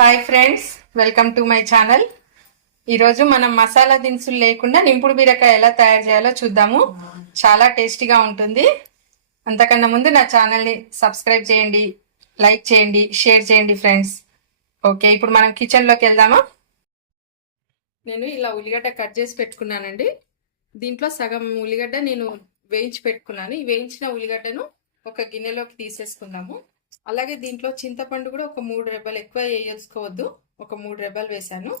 Hi friends, welcome to my channel. ఈరోజు మనం మసాలా దినుసులు లేకుండా నింపుడు బీరకాయ ఎలా తయారు చేయాలో చూద్దాము. చాలా టేస్టీగా ఉంటుంది. అంతకన్నా ముందు నా ఛానల్ని సబ్స్క్రైబ్ చేయండి, లైక్ చేయండి, షేర్ చేయండి ఫ్రెండ్స్. ఓకే, ఇప్పుడు మనం కిచెన్లోకి వెళ్దామా. నేను ఇలా ఉల్లిగడ్డ కట్ చేసి పెట్టుకున్నానండి. దీంట్లో సగం ఉల్లిగడ్డ నేను వేయించి పెట్టుకున్నాను. ఈ వేయించిన ఉల్లిగడ్డను ఒక గిన్నెలోకి తీసేసుకుందాము. అలాగే దీంట్లో చింతపండు కూడా ఒక 3 రెబ్బలు, ఎక్కువ వేసుకోవద్దు, ఒక 3 రెబ్బలు వేసాను.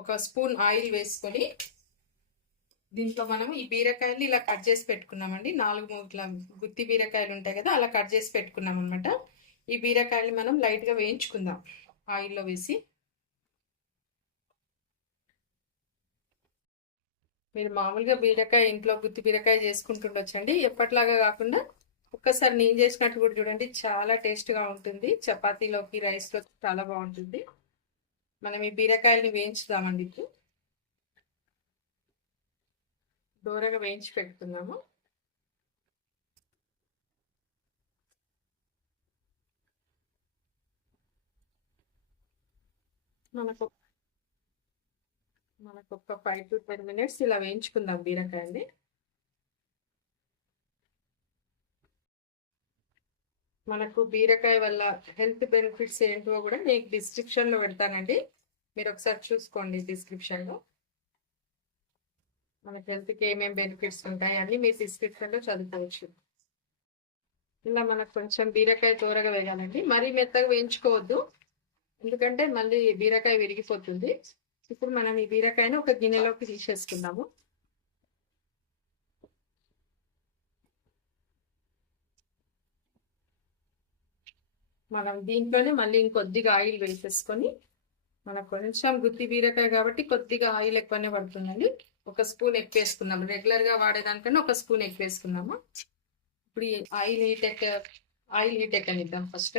ఒక స్పూన్ ఆయిల్ వేసుకొని దీంట్లో మనం ఈ బీరకాయలు ఇలా కట్ చేసి పెట్టుకున్నామండి. 4 గుత్తి బీరకాయలు ఉంటాయి కదా, అలా కట్ చేసి పెట్టుకున్నాం అనమాట. ఈ బీరకాయలు మనం లైట్గా వేయించుకుందాం ఆయిల్లో వేసి. మీరు మామూలుగా బీరకాయ ఇంట్లో గుత్తి బీరకాయ చేసుకుంటుండొచ్చండి, ఎప్పటిలాగా కాకుండా ఒక్కసారి నేను చేసినట్టు కూడా చూడండి. చాలా టేస్ట్గా ఉంటుంది. చపాతీలోకి, రైస్లోకి చాలా బాగుంటుంది. మనం ఈ బీరకాయలని వేయించుదామండి. ఇప్పుడు దూరగా వేయించి పెట్టుకుందాము. మనకు ఒక 5 to 10 minutes ఇలా వేయించుకుందాం బీరకాయని. మనకు బీరకాయ వల్ల హెల్త్ బెనిఫిట్స్ ఏంటో కూడా నేను డిస్క్రిప్షన్లో పెడతానండి, మీరు ఒకసారి చూసుకోండి. డిస్క్రిప్షన్లో మనకు హెల్త్కి ఏమేమి బెనిఫిట్స్ ఉంటాయి అని మీరు డిస్క్రిప్షన్లో చదువుకోవచ్చు. ఇలా మనకు కొంచెం బీరకాయ త్వరగా వేయాలండి, మరీ మెత్తగా వేయించుకోవద్దు, ఎందుకంటే మళ్ళీ బీరకాయ విరిగిపోతుంది. ఇప్పుడు మనం ఈ బీరకాయను ఒక గిన్నెలోకి తీసేసుకుందాము. మనం దీంట్లోనే మళ్ళీ ఇంకొద్దిగా ఆయిల్ వేసేసుకొని, మనకు కొంచెం గుత్తి బీరకాయ కాబట్టి కొద్దిగా ఆయిల్ ఎక్కువనే పడుతుందండి. ఒక స్పూన్ ఎక్కువ వేసుకున్నాము, రెగ్యులర్గా వాడేదానికన్నా ఒక స్పూన్ ఎక్కువ వేసుకున్నాము. ఇప్పుడు ఈ ఆయిల్ హీట్ ఎక్కనిద్దాం. ఫస్ట్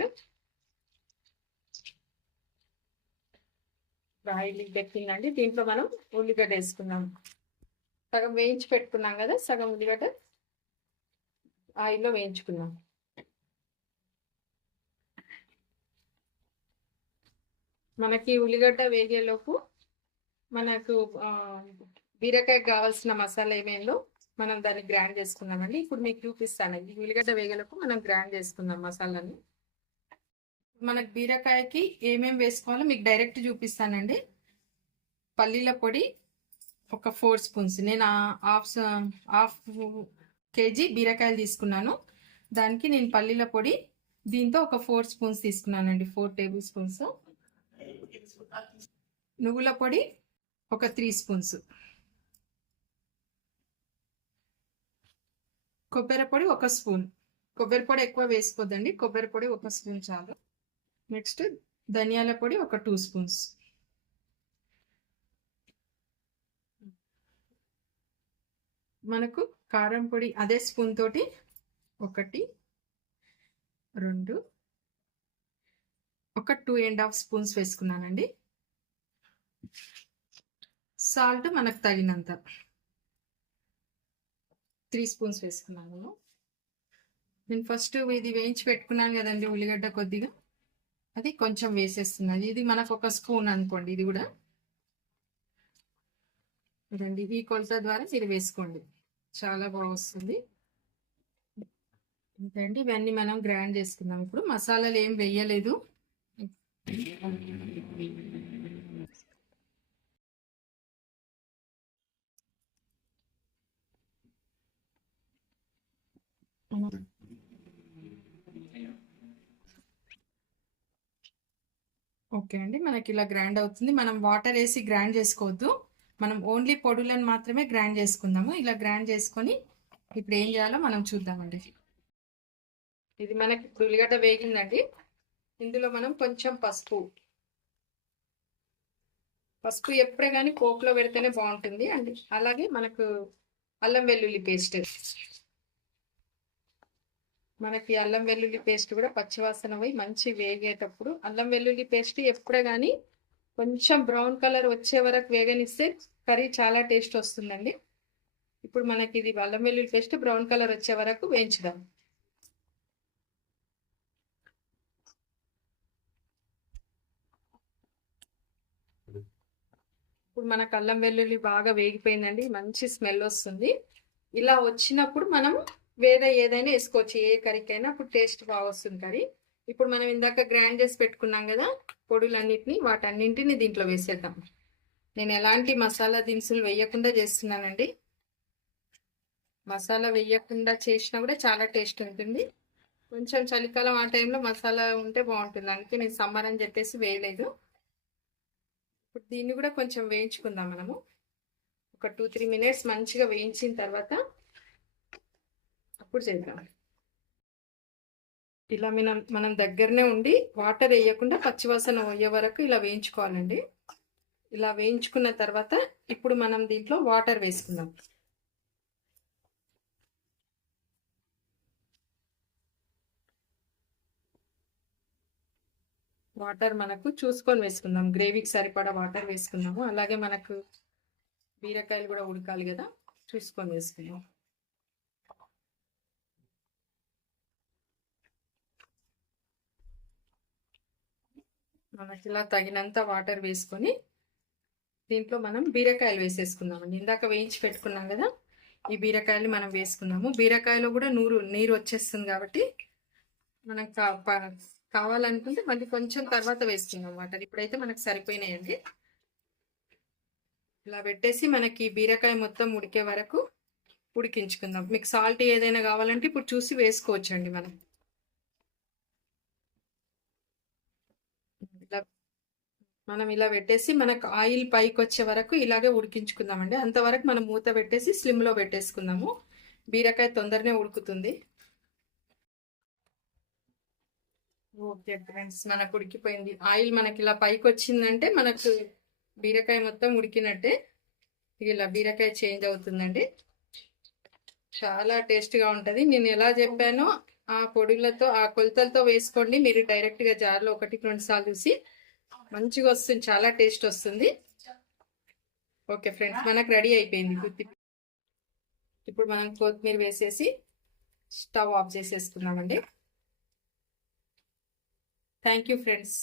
ఆయిల్ హీట్ ఎక్కిందండి. దీంట్లో మనం ఉల్లిగడ్డ వేసుకున్నాం. సగం వేయించి పెట్టుకున్నాం కదా, సగం ఉల్లిగడ్డ ఆయిల్లో వేయించుకున్నాం. మనకి ఉల్లిగడ్డ వేగేలోపు మనకు బీరకాయకి కావాల్సిన మసాలా ఏమేందో మనం దాన్ని గ్రైండ్ చేసుకుందామండి. ఇప్పుడు మీకు చూపిస్తానండి. ఉల్లిగడ్డ వేగేలోపు మనం గ్రైండ్ చేసుకుందాం మసాలాని. మనకు బీరకాయకి ఏమేమి వేసుకోవాలో మీకు డైరెక్ట్ చూపిస్తానండి. పల్లీల పొడి ఒక 4 స్పూన్స్. నేను హాఫ్ కేజీ బీరకాయలు తీసుకున్నాను. దానికి నేను పల్లీల పొడి దీంతో ఒక 4 స్పూన్స్ తీసుకున్నానండి, 4 టేబుల్ స్పూన్స్. నువ్వుల పొడి ఒక 3 స్పూన్స్. కొబ్బరి పొడి ఒక స్పూన్. కొబ్బరి పొడి ఎక్కువ వేసుకోవద్దండి, కొబ్బరి పొడి ఒక స్పూన్ చాలు. నెక్స్ట్ ధనియాల పొడి ఒక 2 స్పూన్స్. మనకు కారం పొడి అదే స్పూన్ తోటి 1, 2, ఒక 2.5 స్పూన్స్ వేసుకున్నానండి. సాల్ట్ మనకు తగినంత 3 స్పూన్స్ వేసుకున్నాను. నేను ఫస్ట్ ఇది వేయించి పెట్టుకున్నాను కదండి ఉల్లిగడ్డ, కొద్దిగా అది కొంచెం వేసేస్తున్నది. ఇది మనకు ఒక స్పూన్ అనుకోండి. ఇది కూడా ఇదండి, ఈ కొలత ద్వారా మీరు వేసుకోండి, చాలా బాగా వస్తుంది. అంతే, ఇవన్నీ మనం గ్రైండ్ చేసుకుందాం. ఇప్పుడు మసాలాలు ఏం వేయలేదు. ఓకే అండి, మనకి ఇలా గ్రైండ్ అవుతుంది. మనం వాటర్ వేసి గ్రైండ్ చేసుకోవద్దు, మనం ఓన్లీ పొడులను మాత్రమే గ్రైండ్ చేసుకుందాము. ఇలా గ్రైండ్ చేసుకొని ఇప్పుడు ఏం చేయాలో మనం చూద్దామండి. ఇది మనకి ఉల్లిగడ్డ వేగిందండి. ఇందులో మనం కొంచెం పసుపు ఎప్పుడే కానీ పోపులో పెడితేనే బాగుంటుంది అండి. అలాగే మనకు అల్లం వెల్లుల్లి పేస్ట్, మనకి అల్లం వెల్లుల్లి పేస్ట్ కూడా పచ్చివాసన పోయి మంచి వేగేటప్పుడు అల్లం వెల్లుల్లి పేస్ట్ ఎప్పుడే కానీ కొంచెం బ్రౌన్ కలర్ వచ్చే వరకు వేగనిస్తే కర్రీ చాలా టేస్ట్ వస్తుందండి. ఇప్పుడు మనకి ఇది అల్లం వెల్లుల్లి పేస్ట్ బ్రౌన్ కలర్ వచ్చే వరకు వేయించుదాం. ఇప్పుడు మనకు అల్లం వెల్లుల్లి బాగా వేగిపోయిందండి, మంచి స్మెల్ వస్తుంది. ఇలా వచ్చినప్పుడు మనం వేరే ఏదైనా వేసుకోవచ్చు, ఏ కర్రీకైనా అప్పుడు టేస్ట్ బాగా వస్తుంది కర్రీ. ఇప్పుడు మనం ఇందాక గ్రైండ్ చేసి పెట్టుకున్నాం కదా పొడులన్నిటిని, వాటన్నింటిని దీంట్లో వేసేద్దాం. నేను ఎలాంటి మసాలా దినుసులు వేయకుండా చేస్తున్నానండి. మసాలా వేయకుండా చేసినా కూడా చాలా టేస్ట్ ఉంటుంది. కొంచెం చలికాలం ఆ టైంలో మసాలా ఉంటే బాగుంటుంది, అందుకే నేను సమ్మర్ అని చెప్పేసి వేయలేదు. ఇప్పుడు దీన్ని కూడా కొంచెం వేయించుకుందాం మనము. ఒక 2-3 మినిట్స్ మంచిగా వేయించిన తర్వాత అప్పుడు చేద్దాం. ఇలా మనం దగ్గరనే ఉండి వాటర్ వేయకుండా పచ్చివాసన పోయే వరకు ఇలా వేయించుకోవాలండి. ఇలా వేయించుకున్న తర్వాత ఇప్పుడు మనం దీంట్లో వాటర్ వేసుకుందాం. వాటర్ మనకు చూసుకొని వేసుకుందాం, గ్రేవీకి సరిపడా వాటర్ వేసుకుందాము. అలాగే మనకు బీరకాయలు కూడా ఉడకాలి కదా, చూసుకొని వేసుకుందాం. మనకి ఇలా తగినంత వాటర్ వేసుకొని దీంట్లో మనం బీరకాయలు వేసేసుకుందామండి. ఇందాక వేయించి పెట్టుకున్నాం కదా, ఈ బీరకాయలు మనం వేసుకున్నాము. బీరకాయలో కూడా నీరు వచ్చేస్తుంది కాబట్టి మనకు కావాలనుకుంటే మళ్ళీ కొంచెం తర్వాత వేసుకుందాం వాటర్. ఇప్పుడైతే మనకు సరిపోయినాయండి. ఇలా పెట్టేసి మనకి బీరకాయ మొత్తం ఉడికే వరకు ఉడికించుకుందాం. మీకు సాల్ట్ ఏదైనా కావాలంటే ఇప్పుడు చూసి వేసుకోవచ్చండి. మనం ఇలా పెట్టేసి మనకు ఆయిల్ పైకి వచ్చే వరకు ఇలాగే ఉడికించుకుందామండి. అంతవరకు మనం మూత పెట్టేసి స్లిమ్లో పెట్టేసుకుందాము. బీరకాయ తొందరనే ఉడుకుతుంది. ఓకే ఫ్రెండ్స్, మనకు ఉడికిపోయింది. ఆయిల్ మనకి ఇలా పైకి వచ్చిందంటే మనకు బీరకాయ మొత్తం ఉడికినట్టే. ఇలా బీరకాయ చేంజ్ అవుతుందండి. చాలా టేస్ట్గా ఉంటుంది. నేను ఎలా చెప్పానో ఆ పొడులతో ఆ కొలతలతో వేసుకోండి. మీరు డైరెక్ట్గా జార్లో 1-2 సార్లు చూసి మంచిగా వస్తుంది, చాలా టేస్ట్ వస్తుంది. ఓకే ఫ్రెండ్స్, మనకు రెడీ అయిపోయింది. ఇప్పుడు మనం కొత్తిమీర వేసేసి స్టవ్ ఆఫ్ చేసేసుకున్నామండి. Thank you friends.